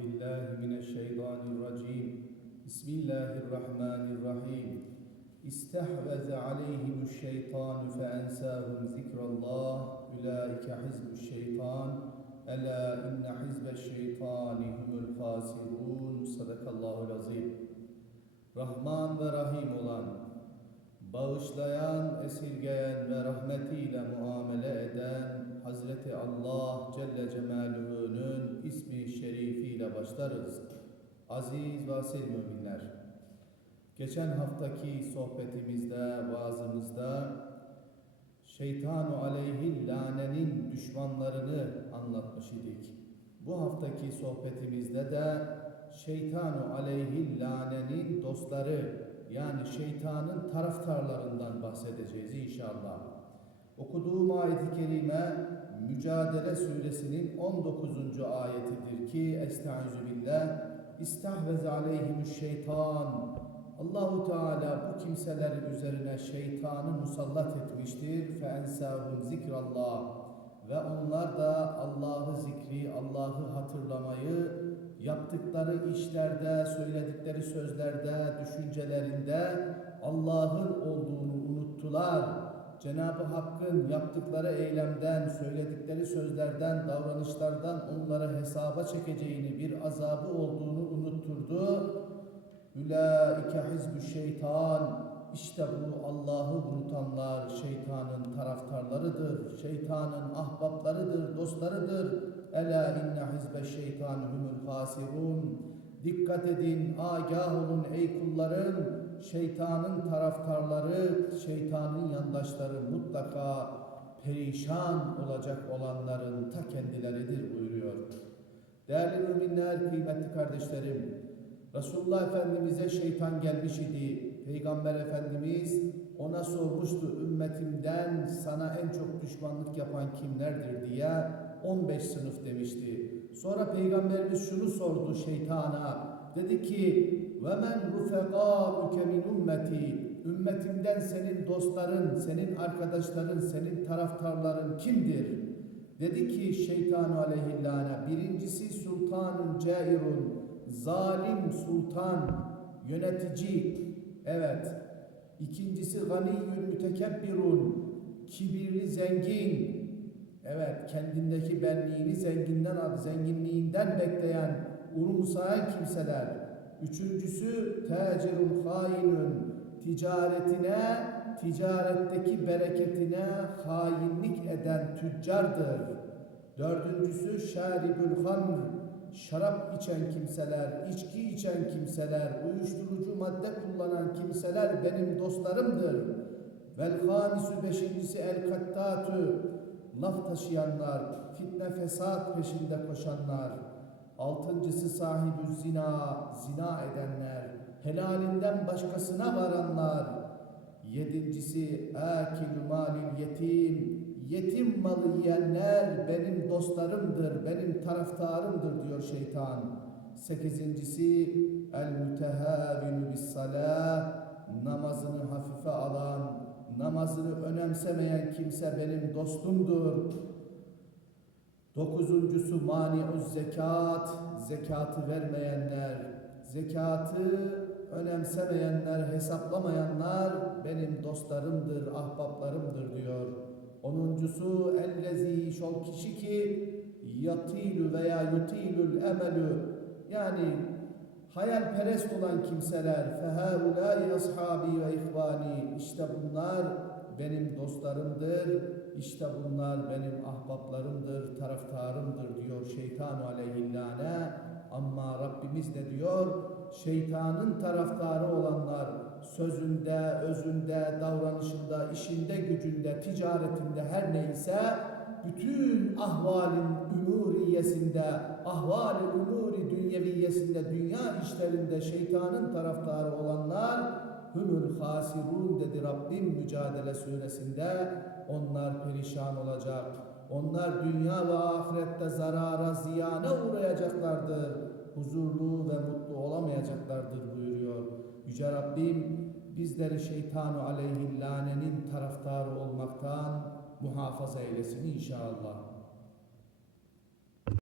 بالله من الشيطان الرجيم بسم الله الرحمن الرحيم استحوذ عليهم الشيطان فأنساهم ذكر الله أولئك حزب الشيطان ألا إن حزب الشيطان هم الخاسرون صدق الله العظيم Rahman ve Rahim olan, bağışlayan, esirgeyen ve rahmetiyle muamele eden Hazreti Allah Celle Celaluhu'nun ismi şerifiyle başlarız. Aziz ve asil müminler, geçen haftaki sohbetimizde, vaazımızda şeytanu aleyhi lanenin düşmanlarını anlatmış idik. Bu haftaki sohbetimizde de şeytanu aleyhi lanenin dostları yani şeytanın taraftarlarından bahsedeceğiz inşallah. Okuduğum ayet-i kerime Mücadele suresinin 19. ayetidir ki Estaizu billah İstahvez aleyhimüş şeytan Allahu Teala bu kimseler üzerine şeytanı musallat etmiştir. Fe ensahum zikrallah ve onlar da Allah'ı zikri, Allah'ı hatırlamayı yaptıkları işlerde, söyledikleri sözlerde, düşüncelerinde Allah'ın olduğunu unuttular. Cenab-ı Hakk'ın yaptıkları eylemden, söyledikleri sözlerden, davranışlardan onları hesaba çekeceğini, bir azabı olduğunu unutturdu. Ülaike hizbü şeytan. İşte bu Allah'ı unutanlar şeytanın taraftarlarıdır, şeytanın ahbaplarıdır, dostlarıdır. Ela inne hizbe şeytan humul hasirun. Dikkat edin, agah olun ey kullarım. Şeytanın taraftarları, şeytanın yandaşları mutlaka perişan olacak olanların ta kendileridir buyuruyor. Değerli müminler, kıymetli kardeşlerim, Resulullah Efendimiz'e şeytan gelmiş idi. Peygamber Efendimiz ona sormuştu ümmetimden sana en düşmanlık yapan kimlerdir diye 15 sınıf demişti. Sonra Peygamberimiz şunu sordu şeytana. Dedi ki ve men rufekâuke min ümmeti ümmetimden senin dostların, senin arkadaşların, senin taraftarların kimdir? Dedi ki şeytan aleyhillâne birincisi sultanun cairun zalim sultan yönetici Evet. İkincisi ganiyyün mütekebbirun. Kibirli zengin. Evet. Kendindeki benliğini zenginden zenginliğinden bekleyen, umursayan kimseler. Üçüncüsü tecirun hainun. Ticaretine, ticaretteki bereketine hainlik eden tüccardır. Dördüncüsü şaribül hamr şarap içen kimseler, içki içen kimseler, uyuşturucu madde kullanan kimseler benim dostlarımdır. Vel hamisu beşincisi el kattatü, laf taşıyanlar, fitne fesat peşinde koşanlar. Altıncısı sahibü zina, zina edenler, helalinden başkasına varanlar. Yedincisi akilü malil yetim, yetim malı yiyenler benim dostlarımdır, benim taraftarımdır diyor şeytan. Sekizincisi el mütehavinu bis önemsemeyen kimse benim dostumdur. Dokuzuncusu mani'uz zekat, zekatı vermeyenler, zekatı önemsemeyenler, hesaplamayanlar benim dostlarımdır, ahbaplarımdır diyor. Onuncusu ellezi şol kişi ki yatilü veya yutilül emelü yani hayalperest olan kimseler fehaulâi ashabi ve ihvani işte bunlar benim dostlarımdır işte bunlar benim ahbaplarımdır taraftarımdır diyor şeytan aleyhillâne. Ama Rabbimiz ne diyor şeytanın taraftarı olanlar sözünde, özünde, davranışında, işinde, gücünde, ticaretinde her neyse bütün ahvalin umuriyesinde, ahvali umuri dünyeviyesinde, dünya işlerinde şeytanın taraftarı olanlar hümül hasirun dedi Rabbim Mücadele suresinde onlar perişan olacak. Onlar dünya ve ahirette zarara, ziyana uğrayacaklardır. Huzurlu ve mutlu olamayacaklardır buyuruyor. Yüce Rabbim bizleri şeytanu aleyhillanenin taraftarı olmaktan muhafaza eylesin inşallah.